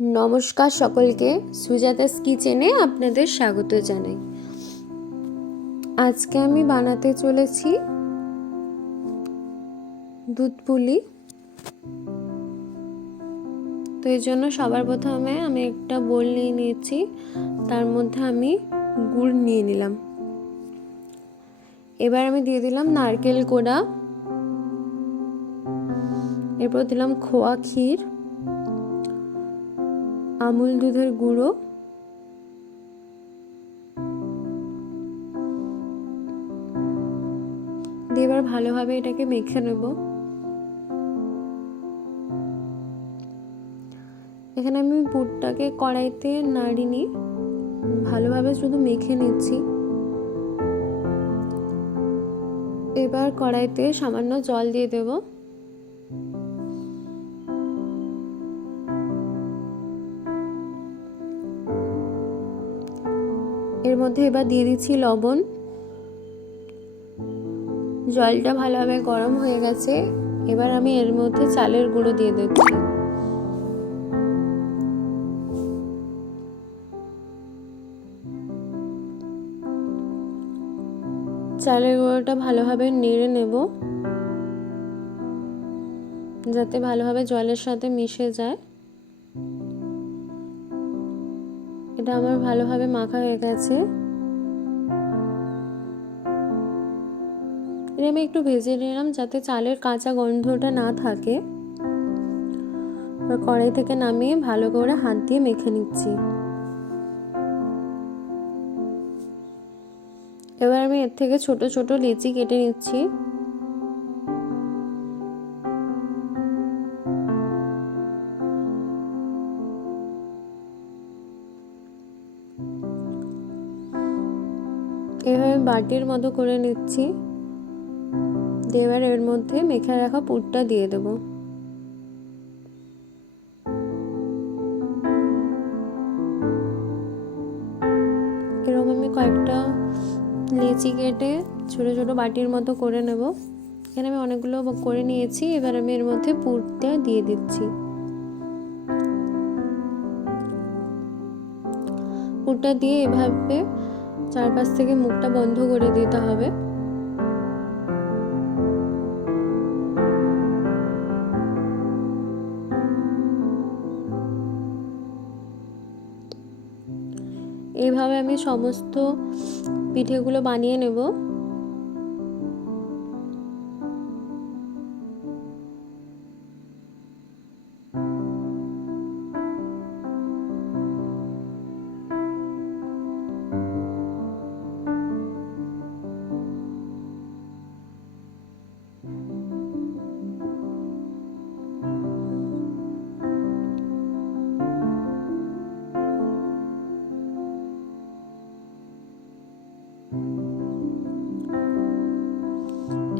নমস্কার সকলকে, সুজাতাস কিচেনে আপনাদের স্বাগত জানাই। আজকে আমি বানাতে চলেছি দুধ পুলি। তো এর জন্য সবার প্রথমে আমি একটা বোল নিয়ে নিয়েছি, তার মধ্যে আমি গুড় নিয়ে নিলাম। এবার আমি দিয়ে দিলাম নারকেল কোড়া, এরপর দিলাম খোয়া ক্ষীর, আমুল দুধের গুঁড়ো, দিয়ে এবার ভালোভাবে এটাকে মেখে নেব। এখানে আমি পুরটাকে কড়াইতে নাড়িনি, ভালোভাবে শুধু মেখে নিচ্ছি। এবার কড়াইতে সামান্য জল দিয়ে দেব। এর মধ্যে এবার দিয়ে দিচ্ছি লবণ। জলটা ভালোভাবে গরম হয়ে গেছে, এবার আমি এর মধ্যে চালের গুঁড়ো দিয়ে দিচ্ছি। চালের গুঁড়োটা ভালোভাবে নেড়ে নেব, যাতে ভালোভাবে জলের সাথে মিশে যায়। এটা আমার ভালোভাবে মাখা হয়ে গেছে। এটা আমি একটু ভেজে নিলাম যাতে চালের কাঁচা গন্ধটা না থাকে। কড়াই থেকে নামিয়ে ভালো করে হাত দিয়ে মেখে নিচ্ছি। এবার আমি এর থেকে ছোট ছোট লিচি কেটে নিচ্ছি। এভাবে বাটির মতো করে নিচ্ছি। এবার এর মধ্যে মেখে রাখা পুরটা দিয়ে দেব। এরকম আমি কয়েকটা লিচি কেটে ছোট ছোট বাটির মতো করে নেব। এখানে আমি অনেকগুলো করে নিয়েছি। এবার আমি এর মধ্যে পুরটা দিয়ে দিচ্ছি। পুরটা দিয়ে এভাবে চারপাশ থেকে মুখটা বন্ধ করে দিতে হবে। এইভাবে আমি সমস্ত পিঠেগুলো বানিয়ে নেব।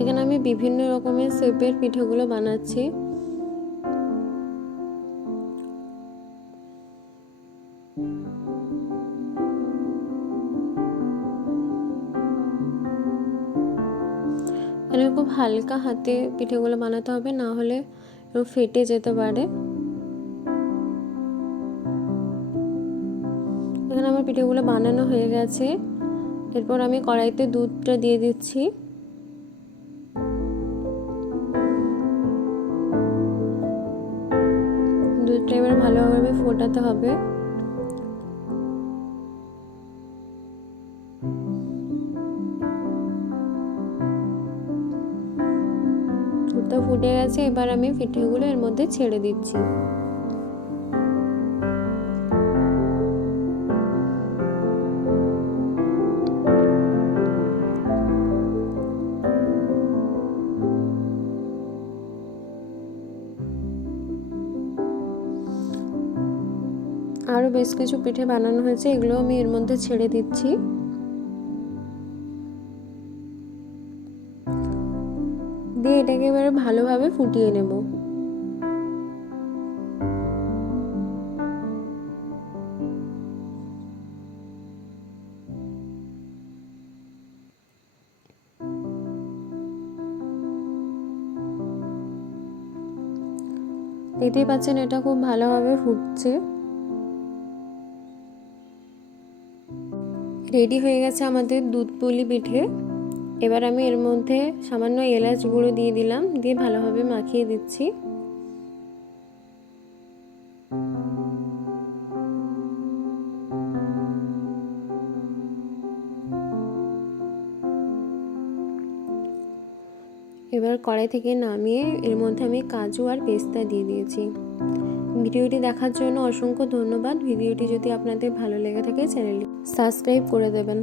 এখানে আমি বিভিন্ন রকমের শেপের পিঠেগুলো বানাচ্ছি। এখানে খুব হালকা হাতে পিঠেগুলো বানাতে হবে, না হলে ফেটে যেতে পারে। এখানে আমার পিঠেগুলো বানানো হয়ে গেছে। এরপর আমি কড়াইতে দুধটা দিয়ে দিচ্ছি। দুধটা এবার ভালোভাবে ফোটাতে হবে। দুধটা ফুটে গেছে, এবার আমি পিঠেগুলো এর মধ্যে ছেড়ে দিচ্ছি। আরো বেশ কিছু পিঠে বানানো হয়েছে, এগুলো আমি এর মধ্যে ছেড়ে দিচ্ছি। দিয়ে এটাকে এবারে ভালোভাবে ফুটিয়ে নেব। দেখতেই পাচ্ছেন এটা খুব ভালোভাবে ফুটছে। রেডি হয়ে গেছে আমাদের দুধ পুলি পিঠে। এবার আমি এর মধ্যে সামান্য এলাচ গুঁড়ো দিয়ে দিলাম, দিয়ে ভালোভাবে মাখিয়ে দিচ্ছি। এবার কড়াই থেকে নামিয়ে এর মধ্যে আমি কাজু আর পেস্তা দিয়ে দিয়েছি। ভিডিওটি দেখার জন্য অসংখ্য ধন্যবাদ। ভিডিওটি যদি আপনাদের ভালো লেগে থাকে চ্যানেলটি সাবস্ক্রাইব করে দেবেন।